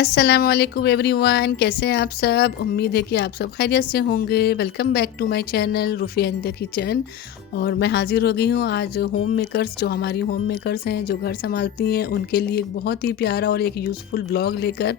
अस्सलाम वालेकुम एवरीवन, कैसे हैं आप सब। उम्मीद है कि आप सब खैरियत से होंगे। Welcome back to my channel Rufi and the kitchen. और मैं हाज़िर हो गई हूँ आज होम मेकर्स, जो हमारी होम मेकर्स हैं, जो घर संभालती हैं, उनके लिए एक बहुत ही प्यारा और एक यूज़फुल ब्लॉग लेकर।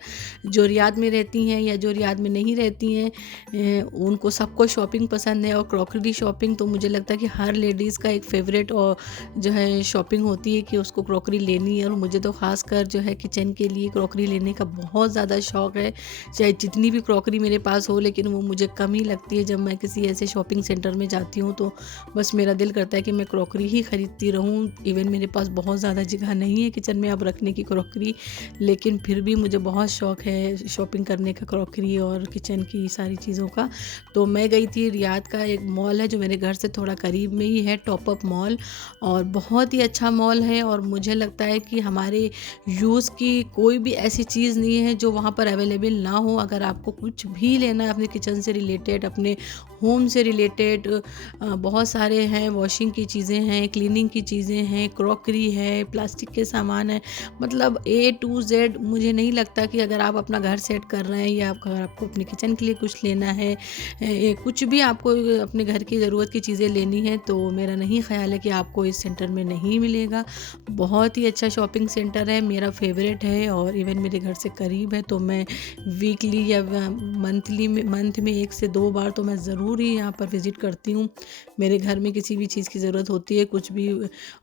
जो रियाद में रहती हैं या जो रियाद में नहीं रहती हैं, उनको सबको शॉपिंग पसंद है। और क्रॉकरी शॉपिंग तो मुझे लगता है कि हर लेडीज़ का एक फ़ेवरेट और जो है शॉपिंग होती है कि उसको क्रॉकरी लेनी है। और मुझे तो ख़ास कर जो है किचन के लिए क्रॉकरी लेने का बहुत ज़्यादा शौक़ है। चाहे जितनी भी क्रॉकरी मेरे पास हो, लेकिन वो मुझे कम ही लगती है। जब मैं किसी ऐसे शॉपिंग सेंटर में जाती हूँ तो बस मेरा दिल करता है कि मैं क्रॉकरी ही ख़रीदती रहूँ। इवन मेरे पास बहुत ज़्यादा जगह नहीं है किचन में अब रखने की क्रॉकरी, लेकिन फिर भी मुझे बहुत शौक़ है शॉपिंग करने का, क्रॉकरी और किचन की सारी चीज़ों का। तो मैं गई थी, रियाद का एक मॉल है जो मेरे घर से थोड़ा करीब में ही है, टॉप अप मॉल। और बहुत ही अच्छा मॉल है। और मुझे लगता है कि हमारे यूज़ की कोई भी ऐसी चीज़ नहीं है जो वहाँ पर अवेलेबल ना हो। अगर आपको कुछ भी लेना है अपने किचन से रिलेटेड, अपने होम से रिलेटेड, बहुत सारे हैं। वॉशिंग की चीज़ें हैं, क्लीनिंग की चीज़ें हैं, क्रॉकरी है, प्लास्टिक के सामान है, मतलब A to Z। मुझे नहीं लगता कि अगर आप अपना घर सेट कर रहे हैं या अगर आपको अपने किचन के लिए कुछ लेना है, कुछ भी आपको अपने घर की ज़रूरत की चीज़ें लेनी है, तो मेरा नहीं ख़्याल है कि आपको इस सेंटर में नहीं मिलेगा। बहुत ही अच्छा शॉपिंग सेंटर है, मेरा फेवरेट है। और इवन मेरे घर से करीब है, तो मैं वीकली या मंथ में 1 से 2 बार तो मैं ज़रूर ही यहाँ पर विज़िट करती हूँ। मेरे घर में किसी भी चीज़ की ज़रूरत होती है, कुछ भी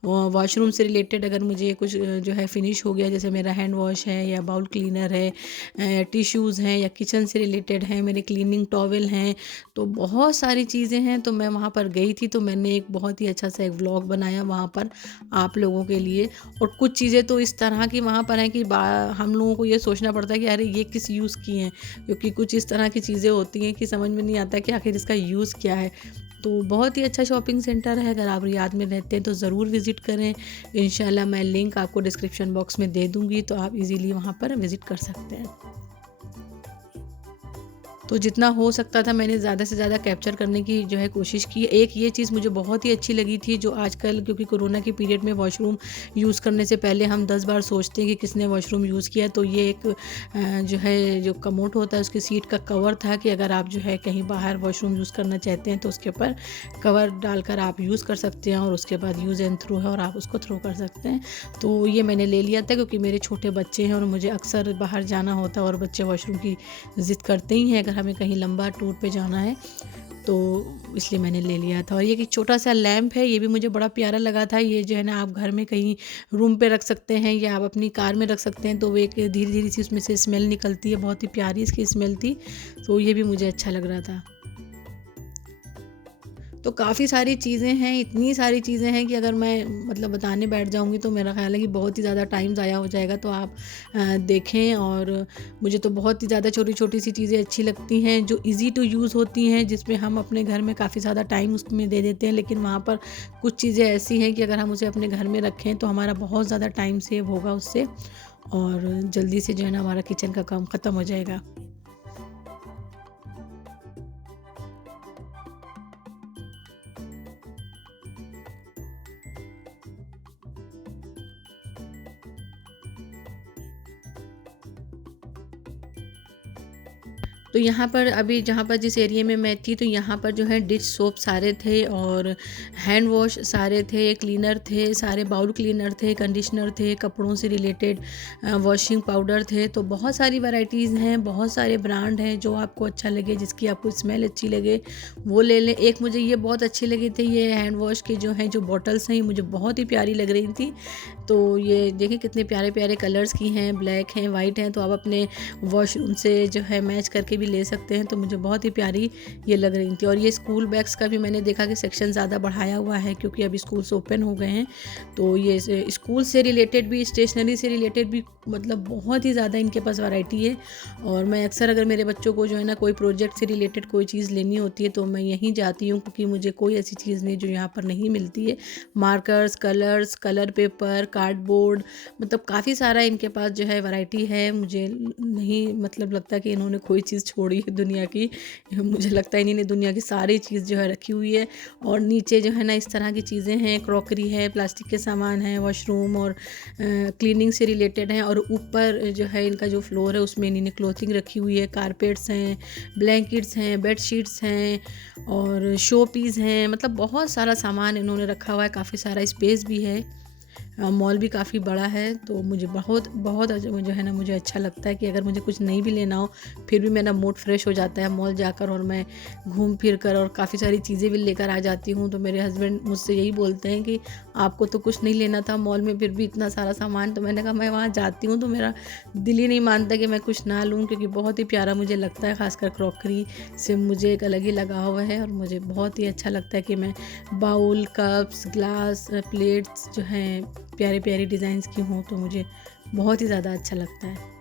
वॉशरूम से रिलेटेड अगर मुझे कुछ जो है फ़िनिश हो गया, जैसे मेरा हैंड वॉश है या बाउल क्लीनर है, टिश्यूज़ हैं, या किचन से रिलेटेड हैं, मेरे क्लीनिंग टॉवल हैं, तो बहुत सारी चीज़ें हैं। तो मैं वहाँ पर गई थी, तो मैंने एक बहुत ही अच्छा सा एक व्लॉग बनाया वहाँ पर आप लोगों के लिए। और कुछ चीज़ें तो इस तरह की वहाँ पर हैं कि हम लोगों को ये सोचना पड़ता है कि अरे ये किस यूज़ की हैं, क्योंकि कुछ इस तरह की चीज़ें होती हैं कि समझ में नहीं आता कि आखिर इसका यूज़ क्या है। तो बहुत ही अच्छा शॉपिंग सेंटर है। अगर आप रियाद में रहते हैं तो ज़रूर विज़िट करें। इंशाल्लाह मैं लिंक आपको डिस्क्रिप्शन बॉक्स में दे दूँगी, तो आप इजीली वहाँ पर विज़िट कर सकते हैं। तो जितना हो सकता था मैंने ज़्यादा से ज़्यादा कैप्चर करने की जो है कोशिश की। एक ये चीज़ मुझे बहुत ही अच्छी लगी थी, जो आजकल क्योंकि कोरोना के पीरियड में वॉशरूम यूज़ करने से पहले हम 10 बार सोचते हैं कि किसने वॉशरूम यूज़ किया। तो ये एक जो है जो कमोड होता है उसकी सीट का कवर था कि अगर आप जो है कहीं बाहर वॉशरूम यूज़ करना चाहते हैं तो उसके ऊपर कवर डालकर आप यूज़ कर सकते हैं, और उसके बाद यूज़ एंड थ्रो है और आप उसको थ्रो कर सकते हैं। तो ये मैंने ले लिया था क्योंकि मेरे छोटे बच्चे हैं और मुझे अक्सर बाहर जाना होता है, और बच्चे वॉशरूम की ज़िद करते ही हैं अगर हमें कहीं लंबा टूर पे जाना है, तो इसलिए मैंने ले लिया था। और ये एक छोटा-सा लैंप है, ये भी मुझे बड़ा प्यारा लगा था। ये जो है ना आप घर में कहीं रूम पे रख सकते हैं या आप अपनी कार में रख सकते हैं, तो वो एक धीरे-धीरे सी उसमें से स्मेल निकलती है, बहुत ही प्यारी इसकी स्मेल थी। तो ये भी मुझे अच्छा लग रहा था। तो काफ़ी सारी चीज़ें हैं, इतनी सारी चीज़ें हैं कि अगर मैं मतलब बताने बैठ जाऊँगी तो मेरा ख़्याल है कि बहुत ही ज़्यादा टाइम ज़ाया हो जाएगा। तो आप देखें। और मुझे तो बहुत ही ज़्यादा छोटी-छोटी सी चीज़ें अच्छी लगती हैं जो ईज़ी टू यूज़ होती हैं, जिसमें हम अपने घर में काफ़ी ज़्यादा टाइम उसमें दे देते हैं। लेकिन वहाँ पर कुछ चीज़ें ऐसी हैं कि अगर हम उसे अपने घर में रखें तो हमारा बहुत ज़्यादा टाइम सेव होगा उससे, और जल्दी से जो है ना हमारा किचन का काम ख़त्म हो जाएगा। तो यहाँ पर अभी जहाँ पर जिस एरिया में मैं थी, तो यहाँ पर जो है डिश सोप सारे थे, और हैंड वॉश सारे थे, क्लीनर थे, सारे बाउल क्लीनर थे, कंडीशनर थे, कपड़ों से रिलेटेड वॉशिंग पाउडर थे। तो बहुत सारी वैरायटीज़ हैं, बहुत सारे ब्रांड हैं, जो आपको अच्छा लगे, जिसकी आपको स्मेल अच्छी लगे वो ले लें। एक मुझे ये बहुत अच्छी लगी थी, ये हैंड वॉश की जो हैं जो बॉटल्स हैं, ये मुझे बहुत ही प्यारी लग रही थी। तो ये देखिए कितने प्यारे प्यारे कलर्स की हैं, ब्लैक हैं, वाइट हैं, तो आप अपने वॉशरूम से जो है मैच करके भी ले सकते हैं। तो मुझे बहुत ही प्यारी ये लग रही थी। और ये स्कूल बैग्स का भी मैंने देखा कि सेक्शन ज़्यादा बढ़ाया हुआ है, क्योंकि अभी स्कूल्स ओपन हो गए हैं। तो ये स्कूल से रिलेटेड भी, स्टेशनरी से रिलेटेड भी, मतलब बहुत ही ज़्यादा इनके पास वैरायटी है। और मैं अक्सर अगर मेरे बच्चों को जो है ना कोई प्रोजेक्ट से रिलेटेड कोई चीज़ लेनी होती है तो मैं यहीं जाती हूँ, क्योंकि मुझे कोई ऐसी चीज़ नहीं जो यहाँ पर नहीं मिलती है। Markers, colours, colour paper, cardboard, मतलब काफ़ी सारा इनके पास जो है वैरायटी है। मुझे नहीं मतलब लगता कि इन्होंने कोई चीज़ छोड़िए दुनिया की, मुझे लगता है इन्हीं ने दुनिया की सारी चीज़ जो है रखी हुई है। और नीचे जो है ना इस तरह की चीज़ें हैं, क्रॉकरी है, प्लास्टिक के सामान हैं, वॉशरूम और क्लीनिंग से रिलेटेड हैं। और ऊपर जो है इनका जो फ्लोर है उसमें इन्होंने क्लोथिंग रखी हुई है, कारपेट्स हैं, ब्लैंकेट्स हैं, बेडशीट्स हैं और शो पीस हैं। मतलब बहुत सारा सामान इन्होंने रखा हुआ है, काफ़ी सारा स्पेस भी है। मॉल भी काफ़ी बड़ा है, तो मुझे बहुत बहुत जो है ना मुझे अच्छा लगता है कि अगर मुझे कुछ नहीं भी लेना हो फिर भी मेरा मूड फ्रेश हो जाता है मॉल जाकर, और मैं घूम फिर कर और काफ़ी सारी चीज़ें भी लेकर आ जाती हूँ। तो मेरे हस्बैंड मुझसे यही बोलते हैं कि आपको तो कुछ नहीं लेना था मॉल में, फिर भी इतना सारा सामान। तो मैंने कहा मैं वहाँ जाती हूँ तो मेरा दिल ही नहीं मानता कि मैं कुछ ना लूँ, क्योंकि बहुत ही प्यारा मुझे लगता है। ख़ासकर क्रॉकरी से मुझे एक अलग ही लगाव है और मुझे बहुत ही अच्छा लगता है कि मैं बाउल, कप्स, ग्लास, प्लेट्स जो हैं प्यारे प्यारे डिज़ाइंस की हों, तो मुझे बहुत ही ज़्यादा अच्छा लगता है।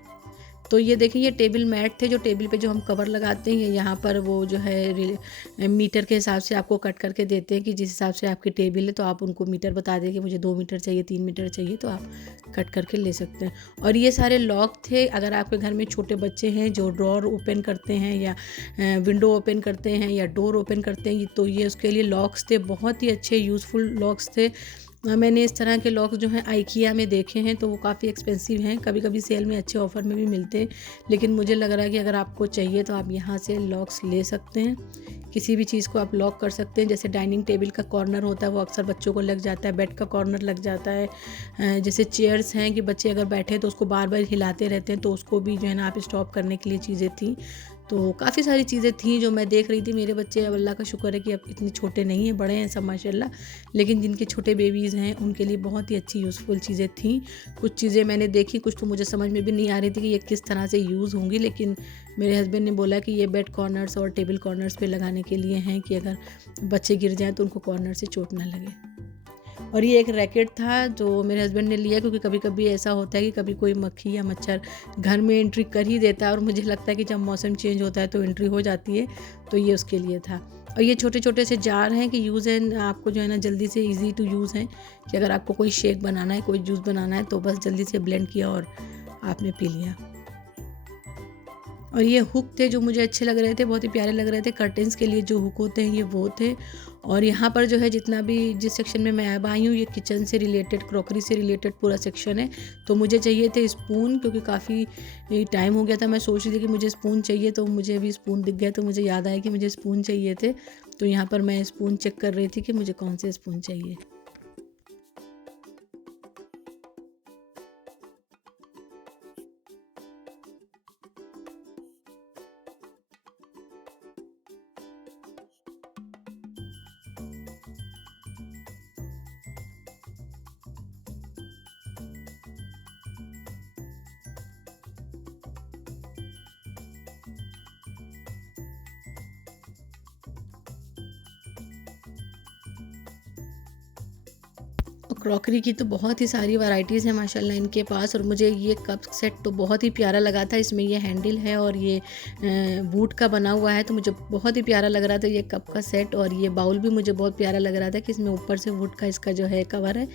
तो ये देखिए ये टेबल मैट थे, जो टेबल पे जो हम कवर लगाते हैं, यहाँ पर वो जो है मीटर के हिसाब से आपको कट करके देते हैं कि जिस हिसाब से आपकी टेबल है तो आप उनको मीटर बता दें कि मुझे 2 मीटर चाहिए, 3 मीटर चाहिए, तो आप कट करके ले सकते हैं। और ये सारे लॉक थे, अगर आपके घर में छोटे बच्चे हैं जो ड्रॉर ओपन करते हैं या विंडो ओपन करते हैं या डोर ओपन करते हैं, तो ये उसके लिए लॉक्स थे, बहुत ही अच्छे यूज़फुल लॉक्स थे। मैंने इस तरह के लॉक्स जो हैं आइकिया में देखे हैं, तो वो काफ़ी एक्सपेंसिव हैं, कभी कभी सेल में अच्छे ऑफ़र में भी मिलते हैं, लेकिन मुझे लग रहा है कि अगर आपको चाहिए तो आप यहाँ से लॉक्स ले सकते हैं। किसी भी चीज़ को आप लॉक कर सकते हैं, जैसे डाइनिंग टेबल का कॉर्नर होता है वो अक्सर बच्चों को लग जाता है, बेड का कॉर्नर लग जाता है, जैसे चेयर्स हैं कि बच्चे अगर बैठे तो उसको बार बार हिलाते रहते हैं, तो उसको भी जो है ना आप स्टॉप करने के लिए चीज़ें थी। तो काफ़ी सारी चीज़ें थी जो मैं देख रही थी। मेरे बच्चे अब अल्लाह का शुक्र है कि अब इतने छोटे नहीं हैं, बड़े हैं सब माशाल्लाह, लेकिन जिनके छोटे बेबीज़ हैं उनके लिए बहुत ही अच्छी यूज़फुल चीज़ें थीं। कुछ चीज़ें मैंने देखी, कुछ तो मुझे समझ में भी नहीं आ रही थी कि ये किस तरह से यूज़ होंगी, लेकिन मेरे हस्बैंड ने बोला कि ये बेड कॉर्नर्स और टेबल कॉर्नर्स पे लगाने के लिए हैं कि अगर बच्चे गिर जाएँ तो उनको कॉर्नर से चोट ना लगे। और ये एक रैकेट था जो मेरे हस्बैंड ने लिया, क्योंकि कभी कभी ऐसा होता है कि कभी कोई मक्खी या मच्छर घर में एंट्री कर ही देता है, और मुझे लगता है कि जब मौसम चेंज होता है तो एंट्री हो जाती है, तो ये उसके लिए था। और ये छोटे छोटे से जार हैं कि यूज़ एंड आपको जो है ना जल्दी से इजी टू यूज़ हैं, कि अगर आपको कोई शेक बनाना है, कोई जूस बनाना है, तो बस जल्दी से ब्लेंड किया और आपने पी लिया। और ये हुक थे जो मुझे अच्छे लग रहे थे, बहुत ही प्यारे लग रहे थे। कर्टेंस के लिए जो हुक होते हैं ये वो थे। और यहाँ पर जो है जितना भी जिस सेक्शन में मैं अब आई हूँ, ये किचन से रिलेटेड, क्रॉकरी से रिलेटेड पूरा सेक्शन है। तो मुझे चाहिए थे स्पून, क्योंकि काफ़ी टाइम हो गया था मैं सोच रही थी कि मुझे स्पून चाहिए, तो मुझे अभी स्पून दिख गया, तो मुझे याद आया कि मुझे स्पून चाहिए थे। तो यहाँ पर मैं स्पून चेक कर रही थी कि मुझे कौन से स्पून चाहिए। क्रॉकरी की तो बहुत ही सारी वैराइटीज़ हैं माशाल्लाह इनके पास। और मुझे ये कप सेट तो बहुत ही प्यारा लगा था। इसमें ये हैंडल है और ये वुड का बना हुआ है, तो मुझे बहुत ही प्यारा लग रहा था ये कप का सेट। और ये बाउल भी मुझे बहुत प्यारा लग रहा था कि इसमें ऊपर से वुड का इसका जो है कवर है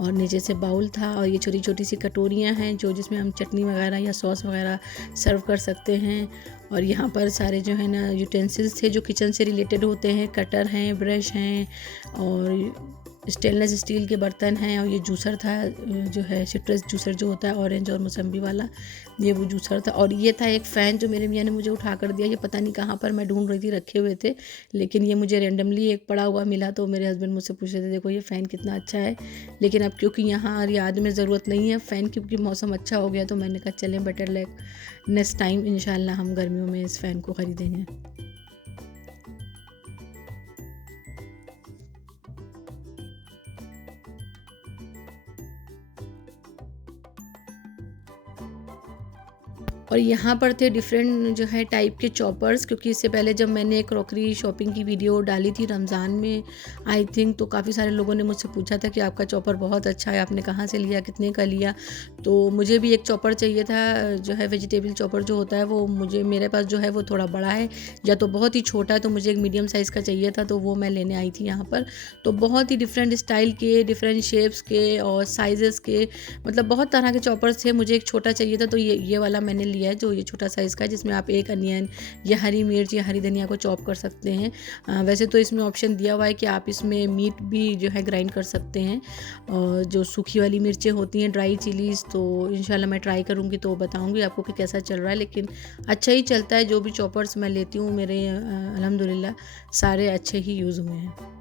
और नीचे से बाउल था। और ये छोटी छोटी सी कटोरियाँ हैं जो जिसमें हम चटनी वगैरह या सॉस वगैरह सर्व कर सकते हैं। और यहाँ पर सारे जो है ना यूटेंसिल्स थे जो किचन से रिलेटेड होते हैं, कटर हैं, ब्रश हैं और स्टेनलेस स्टील के बर्तन हैं। और ये जूसर था जो है सिट्रस जूसर जो होता है ऑरेंज और मौसम्बी वाला, ये वो जूसर था। और ये था एक फ़ैन जो मेरे मियाँ ने मुझे उठा कर दिया, ये पता नहीं कहाँ पर मैं ढूंढ रही थी रखे हुए थे, लेकिन ये मुझे रेंडमली एक पड़ा हुआ मिला। तो मेरे हस्बैंड मुझसे पूछ रहे थे देखो ये फ़ैन कितना अच्छा है, लेकिन अब क्योंकि यहाँ रियाद में ज़रूरत नहीं है फ़ैन, क्योंकि मौसम अच्छा हो गया, तो मैंने कहा चलें बेटर लाइक नेक्स्ट टाइम इंशाल्लाह हम गर्मियों में इस फ़ैन को ख़रीदेंगे। और यहाँ पर थे डिफरेंट जो है टाइप के चॉपर्स, क्योंकि इससे पहले जब मैंने क्रॉकरी शॉपिंग की वीडियो डाली थी रमज़ान में आई थिंक, तो काफ़ी सारे लोगों ने मुझसे पूछा था कि आपका चॉपर बहुत अच्छा है, आपने कहाँ से लिया, कितने का लिया। तो मुझे भी एक चॉपर चाहिए था जो है वेजिटेबल चॉपर जो होता है वो मुझे, मेरे पास जो है वो थोड़ा बड़ा है या तो बहुत ही छोटा है, तो मुझे एक मीडियम साइज़ का चाहिए था, तो वो मैं लेने आई थी यहाँ पर। तो बहुत ही डिफरेंट स्टाइल के, डिफरेंट शेप्स के और साइज़ेस के, मतलब बहुत तरह के चॉपर्स थे। मुझे एक छोटा चाहिए था तो ये वाला मैंने लिया है जो ये छोटा साइज़ का है, जिसमें आप एक अनियन या हरी मिर्च या हरी धनिया को चॉप कर सकते हैं। वैसे तो इसमें ऑप्शन दिया हुआ है कि आप इसमें मीट भी जो है ग्राइंड कर सकते हैं, और जो सूखी वाली मिर्चें होती हैं ड्राई चिलीज़, तो इंशाल्लाह मैं ट्राई करूँगी तो बताऊँगी आपको कि कैसा चल रहा है। लेकिन अच्छा ही चलता है, जो भी चॉपर्स मैं लेती हूँ मेरे अल्हम्दुलिल्लाह सारे अच्छे ही यूज़ हुए हैं।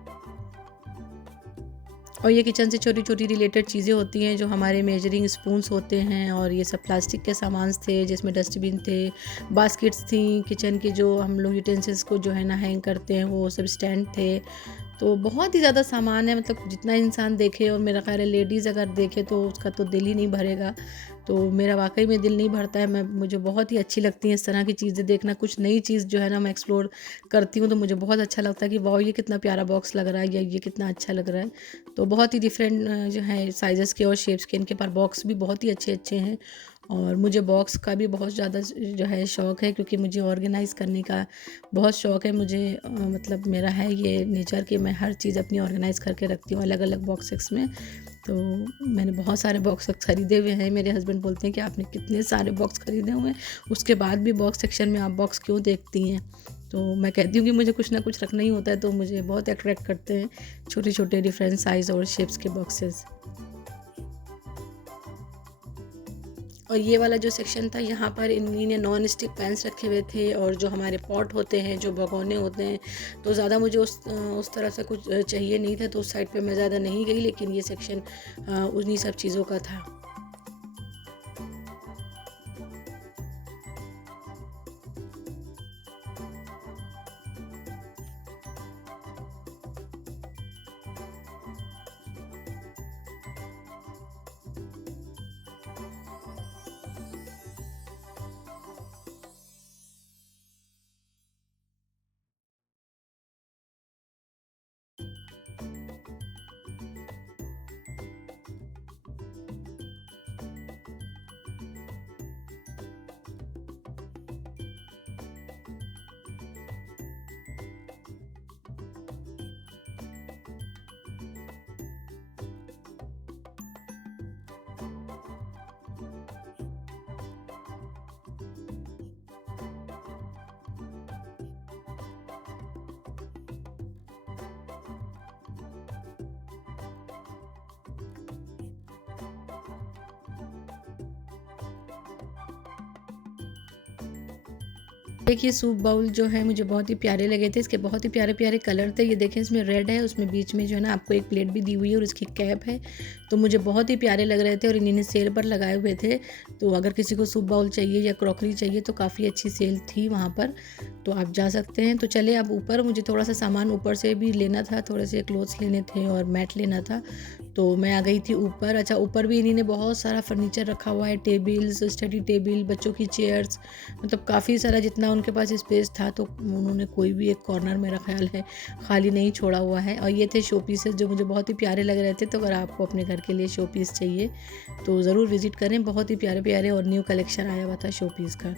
और ये किचन से छोटी-छोटी रिलेटेड चीज़ें होती हैं, जो हमारे मेजरिंग स्पून्स होते हैं, और ये सब प्लास्टिक के सामान्स थे जिसमें डस्टबिन थे, बास्केट्स थी, किचन के जो हम लोग यूटेंसिल्स को जो है ना हैंग करते हैं वो सब स्टैंड थे। तो बहुत ही ज़्यादा सामान है, मतलब जितना इंसान देखे, और मेरा ख़्याल है लेडीज़ अगर देखे तो उसका तो दिल ही नहीं भरेगा। तो मेरा वाक़ई में दिल नहीं भरता है। मुझे बहुत ही अच्छी लगती हैं इस तरह की चीज़ें देखना, कुछ नई चीज़ जो है ना मैं एक्सप्लोर करती हूँ तो मुझे बहुत अच्छा लगता है कि वाओ! ये कितना प्यारा बॉक्स लग रहा है, या ये कितना अच्छा लग रहा है। तो बहुत ही डिफरेंट जो है साइज़ेस के और शेप्स के इनके पास बॉक्स भी बहुत ही अच्छे-अच्छे हैं। और मुझे बॉक्स का भी बहुत ज़्यादा जो है शौक़ है, क्योंकि मुझे ऑर्गेनाइज़ करने का बहुत शौक़ है। मुझे मतलब मेरा है ये नेचर कि मैं हर चीज़ अपनी ऑर्गेनाइज़ करके रखती हूँ अलग-अलग बॉक्सेस में। तो मैंने बहुत सारे बॉक्सेस खरीदे हुए हैं। मेरे हस्बैंड बोलते हैं कि आपने कितने सारे बॉक्स खरीदे हुए हैं, उसके बाद भी बॉक्स सेक्शन में आप बॉक्स क्यों देखती हैं? तो मैं कहती हूँ कि मुझे कुछ ना कुछ रखना ही होता है, तो मुझे बहुत अट्रैक्ट करते हैं छोटे-छोटे डिफरेंट साइज़ और शेप्स के बॉक्सेस। और ये वाला जो सेक्शन था, यहाँ पर इन्हीं ने नॉन स्टिक पैन्स रखे हुए थे, और जो हमारे पॉट होते हैं, जो भगोने होते हैं, तो ज़्यादा मुझे उस तरह से कुछ चाहिए नहीं था, तो उस साइड पे मैं ज़्यादा नहीं गई। लेकिन ये सेक्शन उन्हीं सब चीज़ों का था। देखिए सूप बाउल जो है मुझे बहुत ही प्यारे लगे थे, इसके बहुत ही प्यारे-प्यारे कलर थे। ये देखें, इसमें रेड है, उसमें बीच में जो है ना आपको एक प्लेट भी दी हुई है और इसकी कैप है। तो मुझे बहुत ही प्यारे लग रहे थे, और इन्हीं ने सेल पर लगाए हुए थे। तो अगर किसी को सूप बाउल चाहिए या क्रॉकरी चाहिए तो काफ़ी अच्छी सेल थी वहाँ पर, तो आप जा सकते हैं। तो चले अब ऊपर, मुझे थोड़ा-सा सामान ऊपर से भी लेना था, थोड़े से क्लोथ्स लेने थे और मैट लेना था। तो मैं आ गई थी ऊपर। अच्छा, ऊपर भी इन्हीं ने बहुत सारा फर्नीचर रखा हुआ है, टेबल्स, स्टडी टेबल, बच्चों की चेयर्स, मतलब काफ़ी सारा जितना उनके पास स्पेस था, तो उन्होंने कोई भी एक कॉर्नर मेरा ख़्याल है खाली नहीं छोड़ा हुआ है। और ये थे शो पीसेस जो मुझे बहुत ही प्यारे लग रहे थे। तो अगर आपको अपने घर के लिए शो पीस चाहिए तो ज़रूर विज़िट करें, बहुत ही प्यारे-प्यारे और न्यू कलेक्शन आया हुआ था शो पीस का।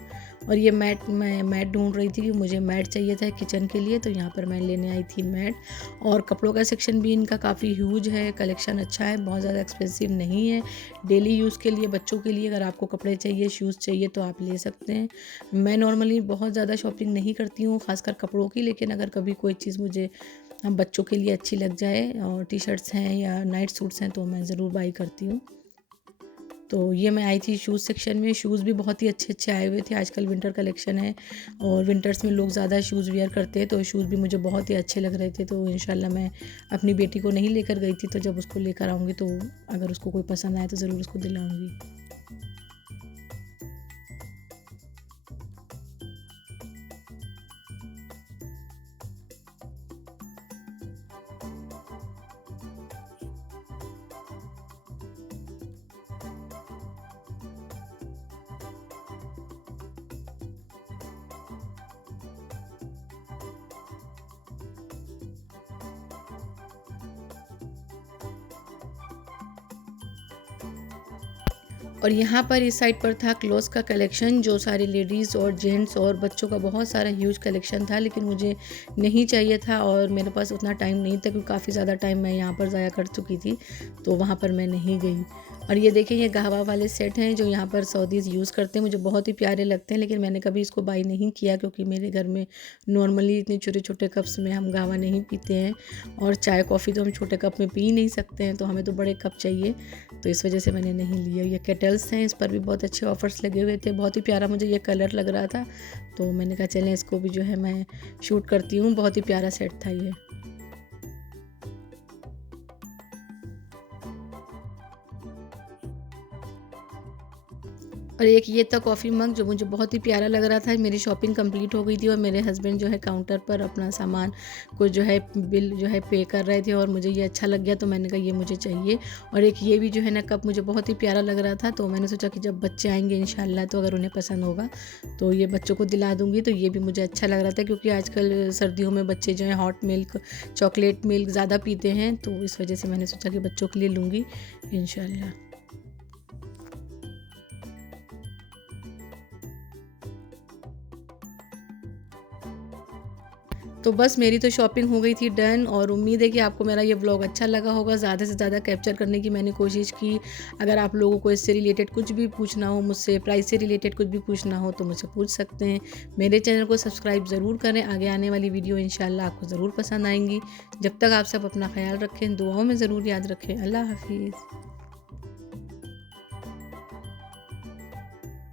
और ये मैट, मैं मैट ढूँढ रही थी कि मुझे मैट चाहिए था किचन के लिए, तो यहाँ पर मैं लेने आई थी मैट। और कपड़ों का सेक्शन भी इनका काफ़ी ह्यूज है, कलेक्शन अच्छा है, बहुत ज़्यादा एक्सपेंसिव नहीं है। डेली यूज़ के लिए, बच्चों के लिए अगर आपको कपड़े चाहिए, शूज़ चाहिए तो आप ले सकते हैं। मैं नॉर्मली बहुत ज़्यादा शॉपिंग नहीं करती हूँ, ख़ासकर कपड़ों की, लेकिन अगर कभी कोई चीज़ मुझे बच्चों के लिए अच्छी लग जाए, और टी-शर्ट्स हैं या नाइट सूट्स हैं, तो मैं ज़रूर बाई करती हूँ। तो ये मैं आई थी शूज़ सेक्शन में। शूज़ भी बहुत ही अच्छे-अच्छे आए हुए थे। आजकल विंटर कलेक्शन है और विंटर्स में लोग ज़्यादा शूज़ वियर करते हैं, तो शूज़ भी मुझे बहुत ही अच्छे लग रहे थे। तो इंशाल्लाह मैं अपनी बेटी को नहीं लेकर गई थी, तो जब उसको लेकर आऊँगी तो अगर उसको कोई पसंद आए तो ज़रूर उसको दिलाऊँगी। और यहाँ पर इस साइड पर था क्लोथ्स का कलेक्शन, जो सारी लेडीज़ और जेंट्स और बच्चों का बहुत सारा ह्यूज कलेक्शन था, लेकिन मुझे नहीं चाहिए था और मेरे पास उतना टाइम नहीं था, क्योंकि काफ़ी ज़्यादा टाइम मैं यहाँ पर ज़ाया कर चुकी थी, तो वहाँ पर मैं नहीं गई। और ये देखिए ये कहवा वाले सेट हैं जो यहाँ पर सऊदीज़ यूज़ करते हैं, मुझे बहुत ही प्यारे लगते हैं, लेकिन मैंने कभी इसको बाई नहीं किया क्योंकि मेरे घर में नॉर्मली इतने छोटे-छोटे कप्स में हम कहवा नहीं पीते हैं और चाय कॉफ़ी तो हम छोटे कप में पी ही नहीं सकते हैं, तो हमें तो बड़े कप चाहिए, तो इस वजह से मैंने नहीं लिया। ये केटल्स हैं, इस पर भी बहुत अच्छे ऑफ़र्स लगे हुए थे, बहुत ही प्यारा मुझे ये कलर लग रहा था, तो मैंने कहा चलें इसको भी जो है मैं शूट करती हूँ। बहुत ही प्यारा सेट था ये। और एक ये था कॉफ़ी मग जो मुझे बहुत ही प्यारा लग रहा था। मेरी शॉपिंग कंप्लीट हो गई थी और मेरे हस्बैंड जो है काउंटर पर अपना सामान को जो है बिल जो है पे कर रहे थे और मुझे ये अच्छा लग गया, तो मैंने कहा ये मुझे चाहिए। और एक ये भी जो है ना कप मुझे बहुत ही प्यारा लग रहा था, तो मैंने सोचा कि जब बच्चे आएंगे इंशाल्लाह तो अगर उन्हें पसंद होगा तो ये बच्चों को दिला दूँगी। तो ये भी मुझे अच्छा लग रहा था क्योंकि आजकल सर्दियों में बच्चे जो हैं हॉट मिल्क, चॉकलेट मिल्क ज़्यादा पीते हैं, तो इस वजह से मैंने सोचा कि बच्चों के लिए लूँगी इंशाल्लाह। तो बस मेरी तो शॉपिंग हो गई थी डन और उम्मीद है कि आपको मेरा ये व्लॉग अच्छा लगा होगा। ज़्यादा से ज़्यादा कैप्चर करने की मैंने कोशिश की। अगर आप लोगों को इससे रिलेटेड कुछ भी पूछना हो मुझसे, प्राइस से रिलेटेड कुछ भी पूछना हो तो मुझसे पूछ सकते हैं। मेरे चैनल को सब्सक्राइब ज़रूर करें, आगे आने वाली वीडियो इंशाल्लाह आपको ज़रूर पसंद आएंगी। जब तक आप सब अपना ख्याल रखें, दुआओं में ज़रूर याद रखें। अल्लाह हाफिज़।